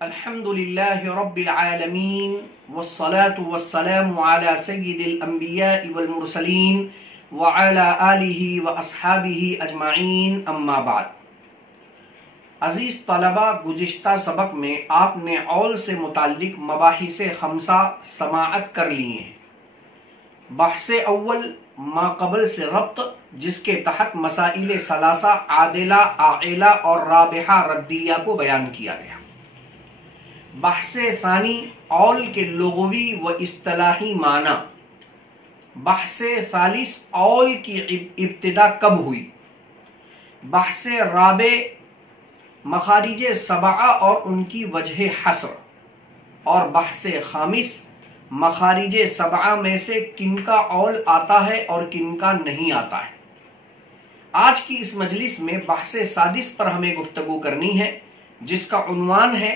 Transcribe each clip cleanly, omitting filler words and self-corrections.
الحمدللہ رب العالمین والصلاة والسلام علی سید الانبیاء والمرسلین وعلی آلہ واصحابہ اجمعین اما بعد۔ عزیز طلبہ، گزشتہ سبق میں آپ نے اول سے متعلق مباحث خمسہ سماعت کر لیے ہیں۔ بحث اول ما قبل سے ربط، جس کے تحت مسائل ثلاثہ عادلہ، عاقلہ اور رابحہ ردیہ کو بیان کیا گیا۔ بحث ثانی اول کے لغوی و اصطلاحی معنی۔ بحث ثالث اول کی ابتدا کب ہوئی۔ بحث رابع مخارج سبعہ اور ان کی وجہ حصر، اور بحث خامس مخارج سبعہ میں سے کن کا اول آتا ہے اور کن کا نہیں آتا ہے۔ آج کی اس مجلس میں بحث سادس پر ہمیں گفتگو کرنی ہے، جس کا عنوان ہے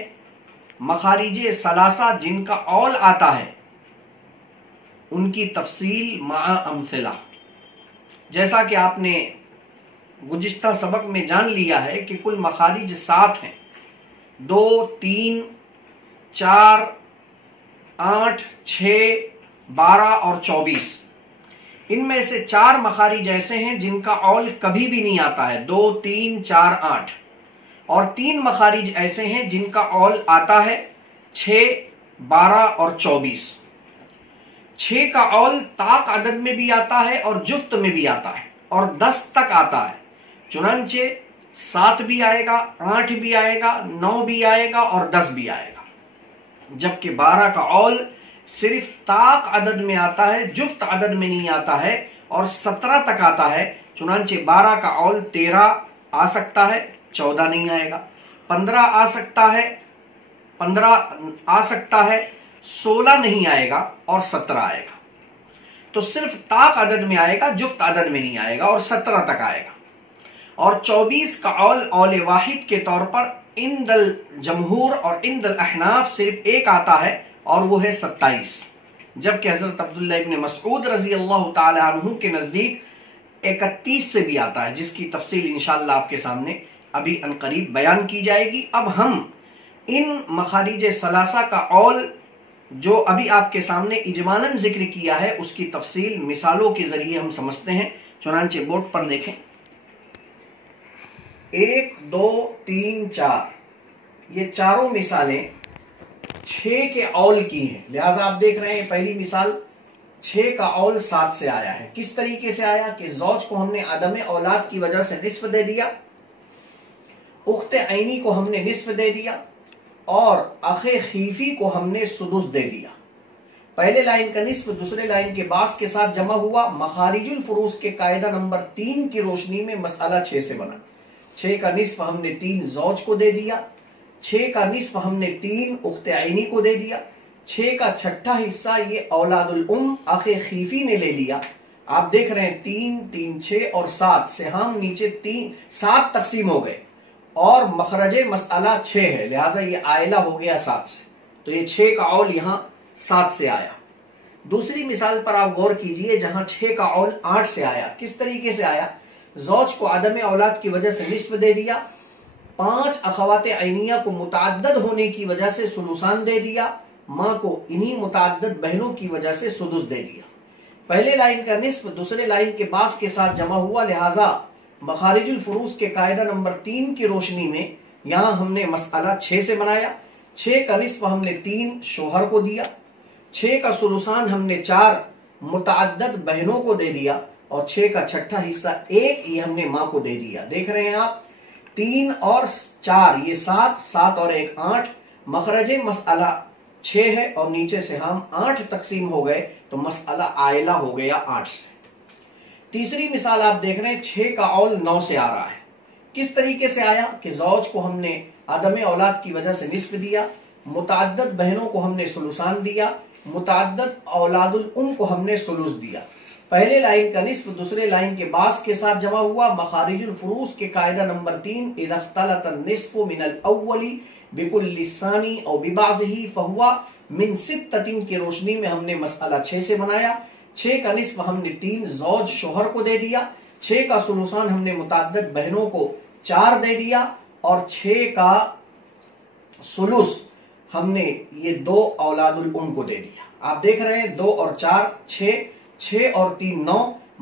مخارج ثلاثہ جن کا اول آتا ہے ان کی تفصیل مع امثلہ۔ جیسا کہ آپ نے گزشتہ سبق میں جان لیا ہے کہ کل مخارج 7 ہیں، 2، 3، 4، 8، 6، 12 اور 24۔ ان میں سے 4 مخارج ایسے ہیں جن کا اول کبھی بھی نہیں آتا ہے، 2، 3، 4، 8، اور 3 مخارج ایسے ہیں جن کا اول آتا ہے 6، 12 اور 24۔ 6 کا اول طاق عدد میں بھی آتا ہے اور جفت میں بھی آتا ہے، اور 10 تک آتا ہے، چنانچہ 7 بھی آئے گا، 8 بھی آئے گا، 9 بھی آئے گا اور 10 بھی آئے گا۔ جبکہ 12 کا اول صرف طاق عدد میں آتا ہے، جفت عدد میں نہیں آتا ہے، اور 17 تک آتا ہے، چنانچہ 12 کا اول 13 آ سکتا ہے، 14 نہیں آئے گا، 15 آ سکتا ہے، 15 آ سکتا ہے، 16 نہیں آئے گا اور 17 آئے گا۔ تو صرف طاق عدد میں آئے گا، جفت عدد میں نہیں آئے گا، اور 17 تک آئے گا۔ اور 24 کا اول واحد کے طور پر عند الجمہور اور عند الاحناف صرف ایک آتا ہے، اور وہ ہے 27، جبکہ حضرت عبداللہ ابن مسعود رضی اللہ تعالی عنہ کے نزدیک 31 سے بھی آتا ہے، جس کی تفصیل انشاءاللہ آپ کے سامنے ابھی عنقریب بیان کی جائے گی۔ اب ہم ان مخارج ثلاثہ کا اول جو ابھی آپ کے سامنے اجمالاً ذکر کیا ہے، اس کی تفصیل مثالوں کے ذریعے ہم سمجھتے ہیں۔ چنانچہ بورڈ پر دیکھیں، 1، 2، 3، 4، یہ چاروں مثالیں 6 کے اول کی ہیں۔ لہٰذا آپ دیکھ رہے ہیں پہلی مثال 6 کا اول 7 سے آیا ہے۔ کس طریقے سے آیا کہ زوج کو ہم نے عدم اولاد کی وجہ سے نصف دے دیا، اخت عینی کو ہم نے نصف دے دیا، اور اخ خیفی کو ہم نے سدس دے دیا۔ پہلے لائن کا نصف دوسرے لائن کے باس کے ساتھ جمع ہوا۔ مخارج الفروض کے قاعدہ نمبر 3 کی روشنی میں مسئلہ 6 سے بنا۔ 6 کا نصف ہم نے 3 زوج کو دے دیا، 6 کا نصف ہم نے 3 اخت عینی کو دے دیا، 6 کا چھٹا حصہ یہ اولاد الام اخ خیفی نے لے لیا۔ آپ دیکھ رہے ہیں 3، 3، 6 اور 7 سہام نیچے 7 تقسیم ہو گئے، اور مخرج مسئلہ 6 ہے، لہٰذا یہ عائلہ ہو گیا 7 سے، تو یہ 6 کا اول یہاں 7 سے آیا۔ دوسری مثال پر آپ غور کیجئے، جہاں 6 کا اول 8 سے آیا۔ کس طریقے سے آیا؟ زوج کو عدم اولاد کی وجہ سے نصف دے دیا، 5 اخوات عینیہ کو متعدد ہونے کی وجہ سے ثلثان دے دیا، ماں کو انہی متعدد بہنوں کی وجہ سے سدس دے دیا۔ پہلے لائن کا نصف دوسرے لائن کے باس کے ساتھ جمع ہوا، لہٰذا مخارج الفروض کے قاعدہ نمبر 3 کی روشنی میں یہاں ہم نے مسئلہ 6 سے بنایا۔ 6 کا نصف ہم نے 3 شوہر کو دیا، 6 کا ثلثان ہم نے 4 متعدد بہنوں کو دے دیا، اور 6 کا چھٹا حصہ 1 یہ ہم نے ماں کو دے دیا۔ دیکھ رہے ہیں آپ 3 اور 4 یہ 7، 7 اور 1 8، مخرج مسئلہ 6 ہے، اور نیچے سے ہم 8 تقسیم ہو گئے، تو مسئلہ عائلہ ہو گیا 8 سے۔ تیسری مثال آپ دیکھ رہے ہیں 6 کا اول 9 سے آ رہا ہے۔ کس طریقے سے آیا کہ زوج کو ہم نے عدم اولاد کی وجہ سے نصف دیا، متعدد بہنوں کو ہم نے ثلثان دیا، متعدد اولاد الام کو ہم نے ثلث دیا۔ پہلے لائن کا نصف دوسرے لائن کے باس کے ساتھ جمع ہوا. مخارج الفروض کے قاعدہ نمبر 3 اذا اختلط النصف من الاول بكل الثاني او ببعضه فهو من 6 کی روشنی میں ہم نے مسئلہ 6 سے بنایا. 6 کا نصف ہم نے 3 زوج شوہر کو دے دیا. 6 کا ثلثان ہم نے متعدد بہنوں کو 4 دے دیا. اور 6 کا ثلث ہم نے یہ 2 اولاد الام کو دے دیا. آپ دیکھ رہے ہیں 2 اور 4 6 6 اور 3 9.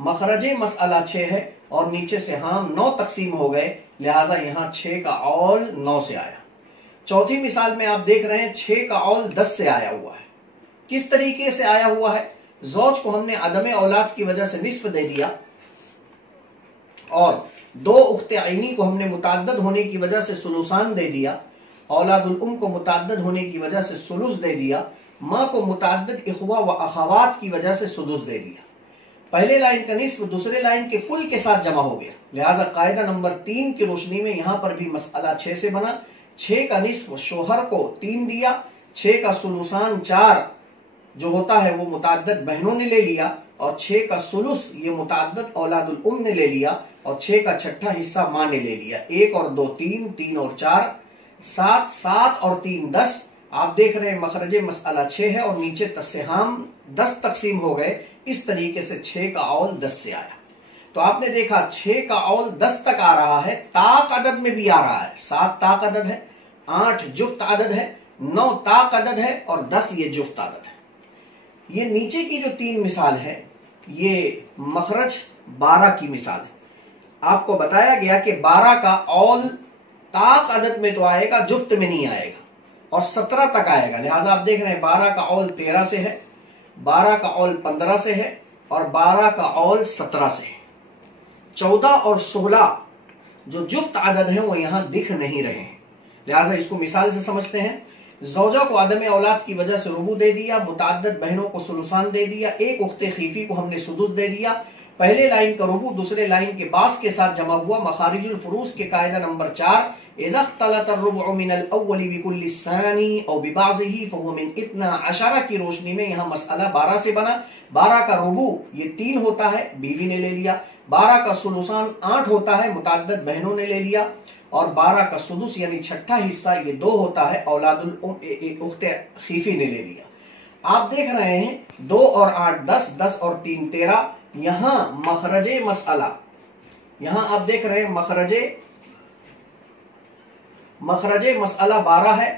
مخرج مسئلہ 6 ہے اور نیچے سے ہم 9 تقسیم ہو گئے, لہٰذا یہاں 6 کا اول 9 سے آیا. چوتھی مثال میں آپ دیکھ رہے ہیں 6 کا اول 10 سے آیا ہوا ہے. کس طریقے سے آیا ہوا ہے؟ زوج کو ہم نے عدم اولاد کی وجہ سے نصف دے دیا اور 2 اخت عینی کو ہم نے متعدد ہونے کی وجہ سے ثلثان دے دیا. اولاد الام کو متعدد ہونے کی وجہ سے ثلث دے دیا. ماں کو متعدد اخوہ و اخوات کی وجہ سے سدس دے دیا. پہلے لائن کا نصف دوسرے لائن کے کل کے ساتھ جمع ہو گیا, لہٰذا قاعدہ نمبر 3 کی روشنی میں یہاں پر بھی مسئلہ 6 سے بنا. 6 کا نصف شوہر کو 3 دیا. 6 کا ثلثان 4 جو ہوتا ہے وہ متعدد بہنوں نے لے لیا اور 6 کا ثلث یہ متعدد اولاد الام نے لے لیا اور 6 کا چھٹا حصہ ماں نے لے لیا. 1 اور 2 3 3 اور 4 7 7 اور 3 10. آپ دیکھ رہے ہیں مخرج مسئلہ 6 ہے اور نیچے تسہام 10 تقسیم ہو گئے. اس طریقے سے 6 کا اول 10 سے آیا. تو آپ نے دیکھا 6 کا اول 10 تک آ رہا ہے, طاق عدد میں بھی آ رہا ہے. 7 طاق عدد ہے, 8 جفت عدد ہے, 9 طاق عدد ہے اور 10 یہ جفت عدد ہے. یہ نیچے کی جو 3 مثال ہے یہ مخرج 12 کی مثال ہے. آپ کو بتایا گیا کہ 12 کا اول طاق عدد میں تو آئے گا, جفت میں نہیں آئے گا اور 17 تک آئے گا. لہٰذا آپ دیکھ رہے ہیں 12 کا اول 13 سے ہے, 12 کا اول 15 سے ہے اور 12 کا اول 17 سے ہے. 14 اور 16 جو جفت عدد ہیں وہ یہاں دکھ نہیں رہے ہیں, لہٰذا اس کو مثال سے سمجھتے ہیں. زوجہ کو عدم اولاد کی وجہ سے ربع دے دیا, متعدد بہنوں کو ثلثان دے دیا, 1 اخت خیفی کو ہم نے سدس دے دیا. پہلے لائن کا ربع دوسرے لائن کے باس کے ساتھ جمع ہوا. مخارج الفروض کے قاعدہ نمبر 4 اذا اختلط الربع من الاول بكل الثاني او ببعضه فهو من 12 کی روشنی میں یہاں مسئلہ 12 سے بنا. 12 کا ربع یہ 3 ہوتا ہے, بیوی نے لے لیا. 12 کا ثلثان 8 ہوتا ہے, متعدد بہنوں نے لے لیا. اور 12 کا سدس یعنی چھٹا حصہ یہ 2 ہوتا ہے, اولاد اخت خیفی نے لے لیا. آپ دیکھ رہے ہیں 2 اور 8 10, 10 اور 3 13. یہاں مخرج مسئلہ, یہاں آپ دیکھ رہے ہیں مخرج مسئلہ 12 ہے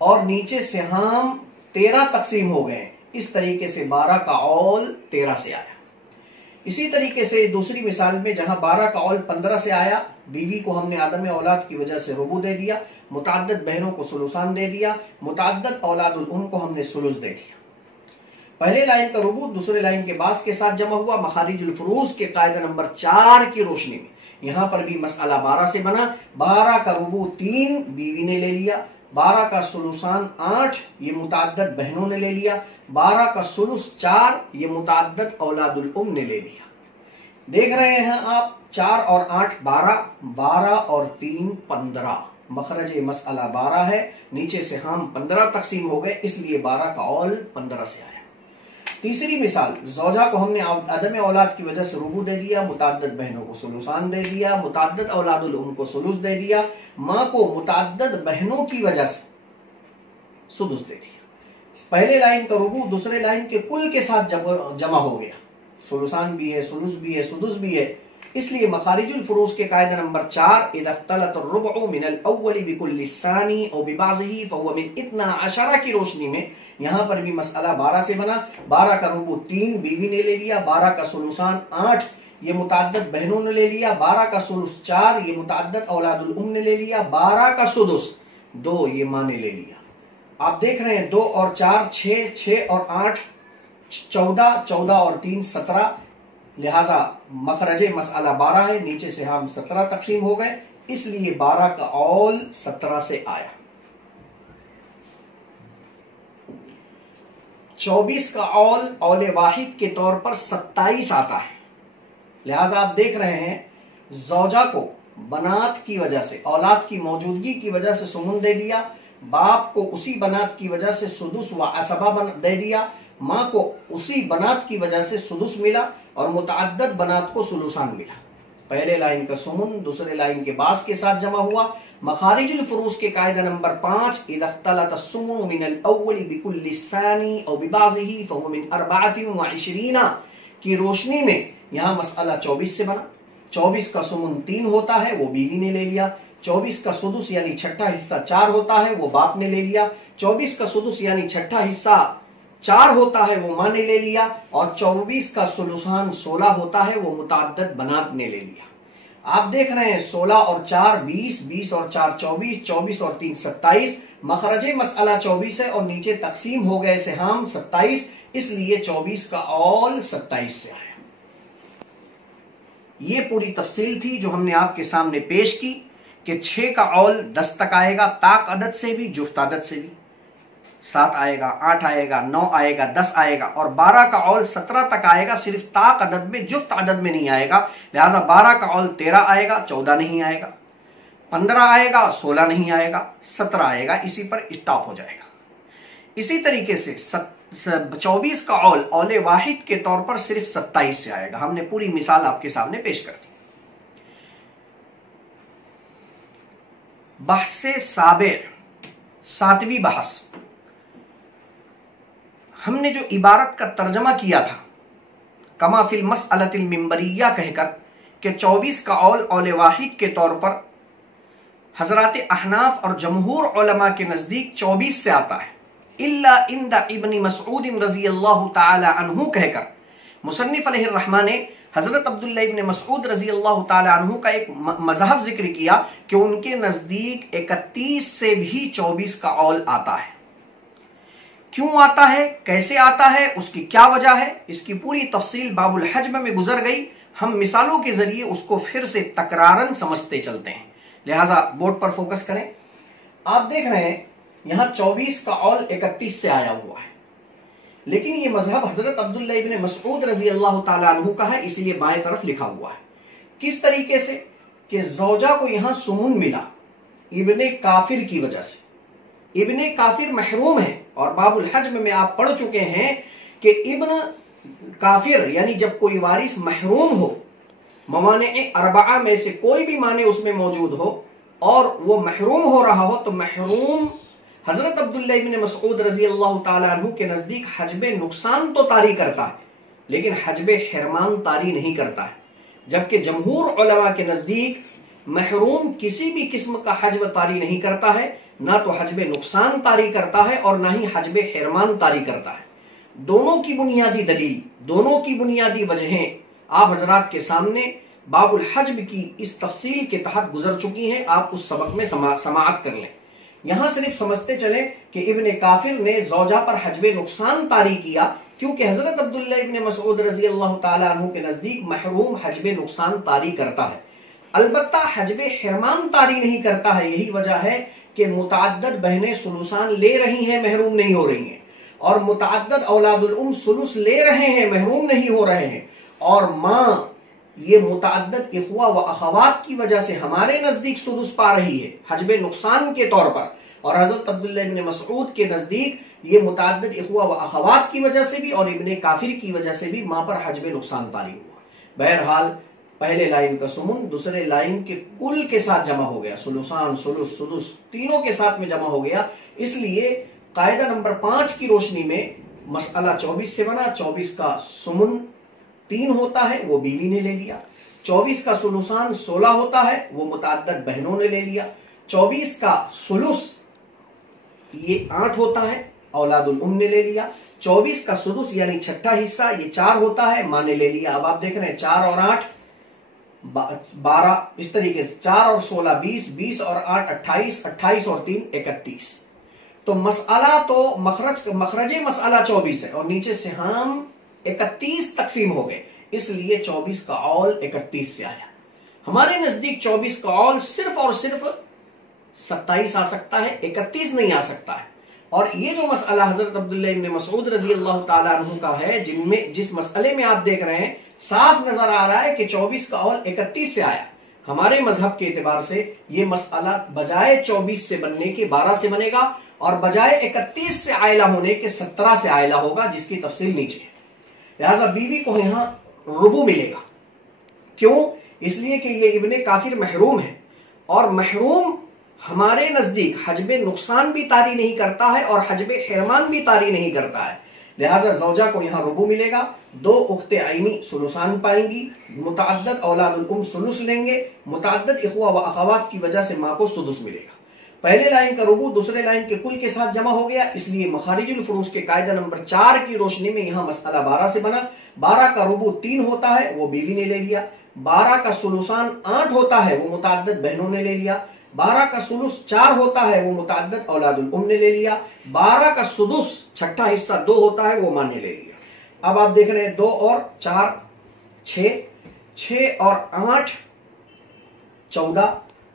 اور نیچے سے ہم 13 تقسیم ہو گئے. اس طریقے سے 12 کا اول 13 سے آیا. اسی طریقے سے دوسری مثال میں جہاں 12 کا اول 15 سے آیا, بیوی کو ہم نے عدم اولاد کی وجہ سے ربع دے دیا, متعدد بہنوں کو ثلثان دے دیا, متعدد اولاد الام کو ہم نے ثلث دے دیا. پہلے لائن کا ربع دوسرے لائن کے باس کے ساتھ جمع ہوا. مخارج الفروض کے قاعدہ نمبر 4 کی روشنی میں یہاں پر بھی مسئلہ 12 سے بنا. 12 کا ربع 3 بیوی نے لے لیا, 12 کا ثلثان 8 یہ متعدد بہنوں نے لے لیا, 12 کا ثلث 4 یہ متعدد اولاد الام نے لے لیا. دیکھ رہے ہیں آپ 4 اور 8 12, 12 اور 3 15. مخرج مسئلہ 12 ہے, نیچے سے ہم 15 تقسیم ہو گئے, اس لیے 12 کا اول 15 سے آیا. تیسری مثال, زوجہ کو ہم نے عدم اولاد کی وجہ سے ربع دے دیا, متعدد بہنوں کو ثلثان دے دیا, متعدد اولاد الام کو ثلث دے دیا, ماں کو متعدد بہنوں کی وجہ سے سدس دے دیا. پہلے لائن کا ربع دوسرے لائن کے کل کے ساتھ جمع ہو گیا, ثلثان بھی ہے, ثلث بھی ہے, سدس بھی ہے. اس لیے مخارج الفروض کے قاعدہ نمبر 4 اذا اختلط الربع من الاول بكل الثاني او ببعضه فهو من 12 کی روشنی میں یہاں پر بھی مسئلہ 12 سے بنا. 12 کا ربع 3 بیوی نے لے لیا, 12 کا ثلثان 8 یہ متعدد بہنوں نے لے لیا, 12 کا ثلث 4 یہ متعدد اولاد الام نے لے لیا, 12 کا سدس 2 یہ ماں نے لے لیا. آپ دیکھ رہے ہیں 2 اور 4 6, 6 اور 8 14, 14 اور 3 17. لہذا مخرج مسئلہ 12 ہے, نیچے سے ہم 17 تقسیم ہو گئے, اس لیے 12 کا اول 17 سے آیا. 24 کا اول واحد کے طور پر 27 آتا ہے. لہذا آپ دیکھ رہے ہیں زوجہ کو بنات کی وجہ سے, اولاد کی موجودگی کی وجہ سے سمن دے دیا, باپ کو اسی بنات کی وجہ سے سدس و عصبہ دے دیا, ماں کو اسی بنات کی وجہ سے سدس ملا اور متعدد بنات کو سلوسان ملا. پہلے لائن کا سمن دوسرے لائن کے باس کے ساتھ جمع ہوا. مخارج الفروض کے قاعدہ نمبر 5 اذا اختلط السمن من الاول بكل الثاني او ببعضه فهو من 24 کی روشنی میں یہاں مسئلہ 24 سے بنا. 24 کا سمن 3 ہوتا ہے وہ بیوی نے لے لیا. 24 کا سدس یعنی چھٹا حصہ 4 ہوتا ہے وہ باپ نے لے لیا. 24 کا سدس یعنی چھٹا حصہ 4 ہوتا ہے وہ ماں نے لے لیا. اور 24 کا سلوسان 16 ہوتا ہے وہ متعدد بنات نے لے لیا. آپ دیکھ رہے ہیں 16 اور 4 20, 20 اور 4 24, 24 اور 3 27. مخرج مسئلہ 24 ہے اور نیچے تقسیم ہو گئے سہام 27, اس لیے 24 کا اول 27 سے آیا. یہ پوری تفصیل تھی جو ہم نے آپ کے سامنے پیش کی کہ 6 کا اول 10 تک آئے گا طاق عدد سے بھی جفت عدد سے بھی. 7 آئے گا 8 آئے گا 9 آئے گا 10 آئے گا. اور 12 کا اول 17 تک آئے گا صرف طاق عدد میں جفت عدد میں نہیں آئے گا. لہٰذا 12 کا اول 13 آئے گا 14 نہیں آئے گا. 15 آئے گا 16 نہیں آئے گا. 17 آئے گا اسی پر اسٹاپ ہو جائے گا. اسی طریقے سے 24 کا اول واحد کے طور پر صرف 27 سے آئے گا. ہم نے پوری مثال آپ کے سامنے پیش کر دی. بحث سابع 7ویں بحث. ہم نے جو عبارت کا ترجمہ کیا تھا کما فی المسألۃ المنبریہ کہہ کر کہ 24 کا اول واحد کے طور پر حضرات احناف اور جمہور علماء کے نزدیک 24 سے آتا ہے الا عند ابن مسعود رضی اللہ تعالی عنہ کہہ کر مصنف علیہ الرحمہ نے حضرت عبداللہ ابن مسعود رضی اللہ تعالی عنہ کا ایک مذہب ذکر کیا کہ ان کے نزدیک 31 سے بھی 24 کا اول آتا ہے. کیوں آتا ہے کیسے آتا ہے اس کی کیا وجہ ہے اس کی پوری تفصیل باب الحجم میں گزر گئی. ہم مثالوں کے ذریعے اس کو پھر سے تکرارن سمجھتے چلتے ہیں. لہٰذا بورڈ پر فوکس کریں. آپ دیکھ رہے ہیں یہاں 24 کا اول 31 سے آیا ہوا ہے لیکن یہ مذہب حضرت عبداللہ ابن مسعود رضی اللہ تعالیٰ عنہ کا ہے اس لیے بائیں طرف لکھا ہوا ہے. کس طریقے سے کہ زوجہ کو یہاں سمون ملا ابن کافر کی وجہ سے. ابن کافر محروم ہے اور باب الحجم میں آپ پڑھ چکے ہیں کہ ابن کافر یعنی جب کوئی وارث محروم ہو موانع اربعہ میں سے کوئی بھی مانع اس میں موجود ہو اور وہ محروم ہو رہا ہو تو محروم حضرت عبداللہ ابن مسعود رضی اللہ تعالیٰ عنہ کے نزدیک حجب نقصان تو طاری کرتا ہے لیکن حجب حرمان طاری نہیں کرتا ہے. جبکہ جمہور علماء کے نزدیک محروم کسی بھی قسم کا حجب طاری نہیں کرتا ہے نہ تو حجب نقصان طاری کرتا ہے اور نہ ہی حجب حرمان طاری کرتا ہے. دونوں کی بنیادی دلیل دونوں کی بنیادی وجہیں آپ حضرات کے سامنے باب الحجب کی اس تفصیل کے تحت گزر چکی ہیں. آپ اس سبق میں سماعت کر لیں. یہاں صرف سمجھتے چلیں کہ ابن کافر نے زوجہ پر حجب نقصان طاری کیا کیونکہ حضرت عبداللہ ابن مسعود رضی اللہ تعالیٰ عنہ کے نزدیک محروم حجب نقصان طاری کرتا ہے. البتہ حجب حرمان طاری نہیں کرتا ہے. یہی وجہ ہے کہ متعدد بہنیں سلوسان لے رہی ہیں محروم نہیں ہو رہی ہیں اور متعدد اولاد الام سلوس لے رہے ہیں محروم نہیں ہو رہے ہیں. اور ماں یہ متعدد اخوہ و اخوات کی وجہ سے ہمارے نزدیک سدس پا رہی ہے حجب نقصان کے طور پر اور حضرت عبداللہ ابن مسعود کے نزدیک یہ متعدد اخوہ و اخوات کی وجہ سے بھی اور ابن کافر کی وجہ سے بھی ماں پر حجب نقصان طاری ہوا. بہرحال پہلے لائن کا سمن دوسرے لائن کے کل کے ساتھ جمع ہو گیا. سلوسان سلوس سدس تینوں کے ساتھ میں جمع ہو گیا. اس لیے قاعدہ نمبر 5 کی روشنی میں مسئلہ 24 سے بنا. 24 کا سمن 3 ہوتا ہے وہ بیوی نے لے لیا. 24 کا سلوسان 16 ہوتا ہے وہ متعدد بہنوں نے لے لیا. 24 کا سلوس یہ 8 ہوتا ہے اولاد الام نے لے لیا. 24 کا سدس یعنی چھٹا حصہ یہ 4 ہوتا ہے ماں نے لے لیا. اب آپ دیکھ رہے ہیں 4 اور 8 12 اس طریقے سے 4 اور 16 20 20 اور 8 28 28 اور 3 31. تو مسئلہ تو مخرج مسئلہ 24 ہے اور نیچے سے ہم 31 تقسیم ہو گئے اس لیے 24 کا اول 31 سے آیا. ہمارے نزدیک 24 کا اول صرف اور صرف 27 آ سکتا ہے 31 نہیں آ سکتا ہے. اور یہ جو مسئلہ حضرت عبداللہ ابن مسعود رضی اللہ تعالیٰ عنہ کا ہے جس مسئلے میں آپ دیکھ رہے ہیں صاف نظر آ رہا ہے کہ 24 کا اول 31 سے آیا ہمارے مذہب کے اعتبار سے یہ مسئلہ بجائے 24 سے بننے کے 12 سے بنے گا اور بجائے 31 سے عائلہ ہونے کے 17 سے عائلہ ہوگا، جس کی تفصیل نیچے ہے۔ لہٰذا بیوی کو یہاں ربع ملے گا۔ کیوں؟ اس لیے کہ یہ ابن کافر محروم ہے، اور محروم ہمارے نزدیک حجب نقصان بھی طاری نہیں کرتا ہے اور حجب حرمان بھی طاری نہیں کرتا ہے۔ لہٰذا زوجہ کو یہاں ربع ملے گا، 2 اخت عینی ثلثان پائیں گی، متعدد اولاد الام ثلث لیں گے، متعدد اخوہ و اخوات کی وجہ سے ماں کو سدس ملے گا۔ پہلے لائن کا ربع دوسرے لائن کے کل کے ساتھ جمع ہو گیا، اس لیے مخارج الفروج کے قاعدہ نمبر 4 کی روشنی میں یہاں مسئلہ 12 سے بنا۔ 12 کا ربع 3 ہوتا ہے، وہ بیوی نے لے لیا۔ 12 کا ثلثان 8 ہوتا ہے، وہ متعدد بہنوں نے لے لیا۔ 12 کا ثلث 4 ہوتا ہے، وہ متعدد اولاد الام نے لے لیا۔ 12 کا سدس چھٹا حصہ 2 ہوتا ہے، وہ ماں نے لے لیا۔ اب آپ دیکھ رہے ہیں 2 اور 4 6، 6 اور 8 14،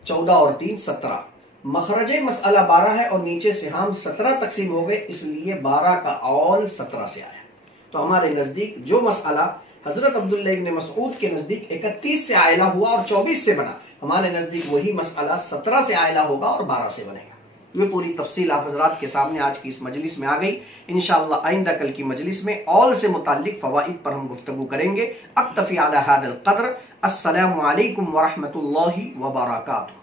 14 اور 3 17۔ مخرج مسئلہ 12 ہے اور نیچے سے ہم 17 تقسیم ہو گئے، اس لیے 12 کا اول 17 سے آیا۔ تو ہمارے نزدیک جو مسئلہ حضرت عبداللہ ابن مسعود کے نزدیک 31 سے عائلہ ہوا اور 24 سے بنا، ہمارے نزدیک وہی مسئلہ 17 سے عائلہ ہوگا اور 12 سے بنے گا۔ یہ پوری تفصیل آپ حضرات کے سامنے آج کی اس مجلس میں آ گئی۔ انشاءاللہ آئندہ کل کی مجلس میں اول سے متعلق فوائد پر ہم گفتگو کریں گے۔ اکتفی علی ھذا القدر۔ السلام علیکم ورحمۃ اللہ وبرکاتہ۔